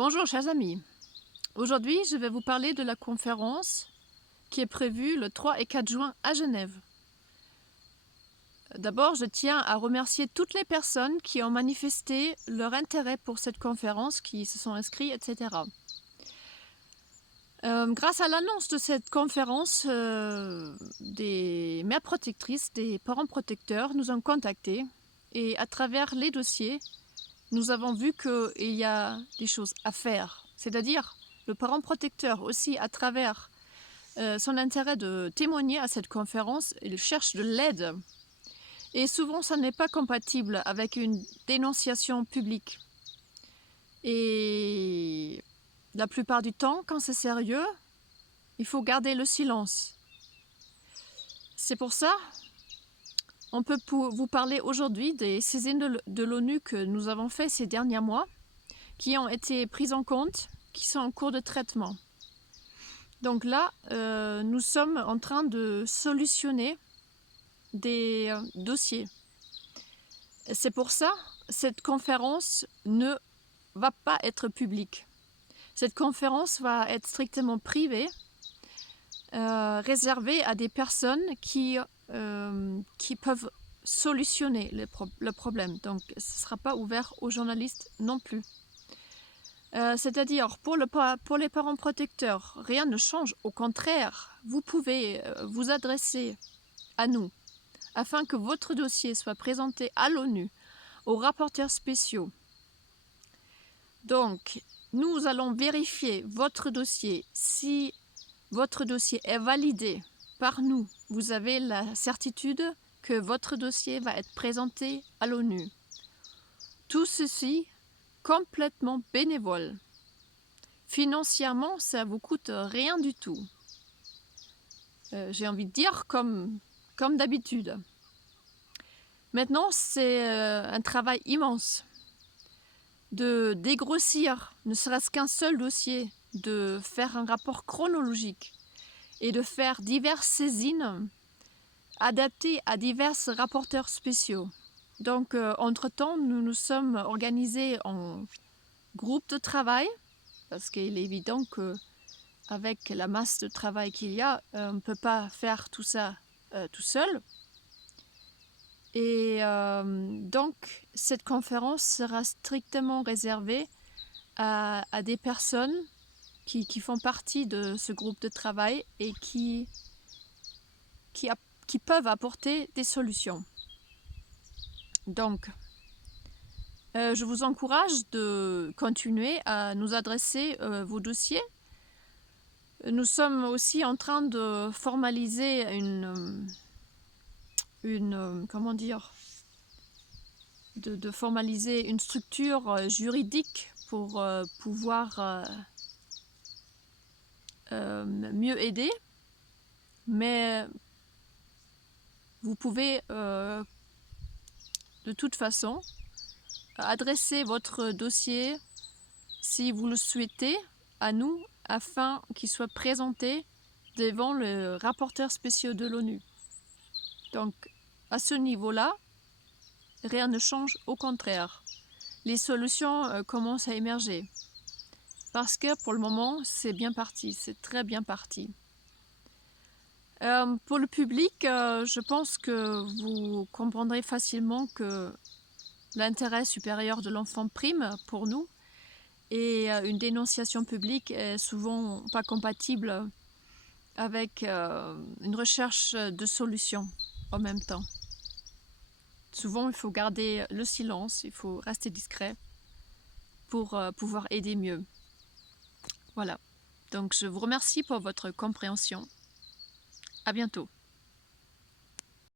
Bonjour chers amis, aujourd'hui je vais vous parler de la conférence qui est prévue le 3 et 4 juin à Genève. D'abord, je tiens à remercier toutes les personnes qui ont manifesté leur intérêt pour cette conférence, qui se sont inscrits, etc. Grâce à l'annonce de cette conférence, des mères protectrices, des parents protecteurs nous ont contactés et à travers les dossiers, nous avons vu qu'il y a des choses à faire. C'est-à-dire, le parent protecteur aussi, à travers son intérêt de témoigner à cette conférence, il cherche de l'aide. Et souvent, ça n'est pas compatible avec une dénonciation publique. Et la plupart du temps, quand c'est sérieux, il faut garder le silence. C'est pour ça on peut vous parler aujourd'hui des saisines de l'ONU que nous avons fait ces derniers mois, qui ont été prises en compte, qui sont en cours de traitement. Donc là, nous sommes en train de solutionner des dossiers. C'est pour ça que cette conférence ne va pas être publique. Cette conférence va être strictement privée, réservée à des personnes qui peuvent solutionner le problème. Donc, ce ne sera pas ouvert aux journalistes non plus. C'est-à-dire, pour les parents protecteurs, rien ne change. Au contraire, vous pouvez vous adresser à nous afin que votre dossier soit présenté à l'ONU, aux rapporteurs spéciaux. Donc, nous allons vérifier votre dossier. Si votre dossier est validé par nous, vous avez la certitude que votre dossier va être présenté à l'ONU. Tout ceci complètement bénévole. Financièrement, ça ne vous coûte rien du tout. J'ai envie de dire comme d'habitude. Maintenant, c'est un travail immense de dégrossir ne serait-ce qu'un seul dossier, de faire un rapport chronologique et de faire diverses saisines adaptées à divers rapporteurs spéciaux. Donc, entre-temps, nous nous sommes organisés en groupe de travail, parce qu'il est évident qu'avec la masse de travail qu'il y a, on ne peut pas faire tout ça tout seul. Et donc, cette conférence sera strictement réservée à des personnes qui font partie de ce groupe de travail et qui peuvent apporter des solutions. Donc, je vous encourage de continuer à nous adresser vos dossiers. Nous sommes aussi en train de formaliser comment dire, de formaliser une structure juridique pour pouvoir mieux aider. Mais vous pouvez de toute façon adresser votre dossier, si vous le souhaitez, à nous, afin qu'il soit présenté devant le rapporteur spécial de l'ONU. Donc, à ce niveau-là, rien ne change, au contraire. Les solutions commencent à émerger. Parce que pour le moment, c'est bien parti, c'est très bien parti. Pour le public, je pense que vous comprendrez facilement que l'intérêt supérieur de l'enfant prime pour nous et une dénonciation publique est souvent pas compatible avec une recherche de solutions en même temps. Souvent, il faut garder le silence, il faut rester discret pour pouvoir aider mieux. Voilà. Donc, je vous remercie pour votre compréhension. À bientôt.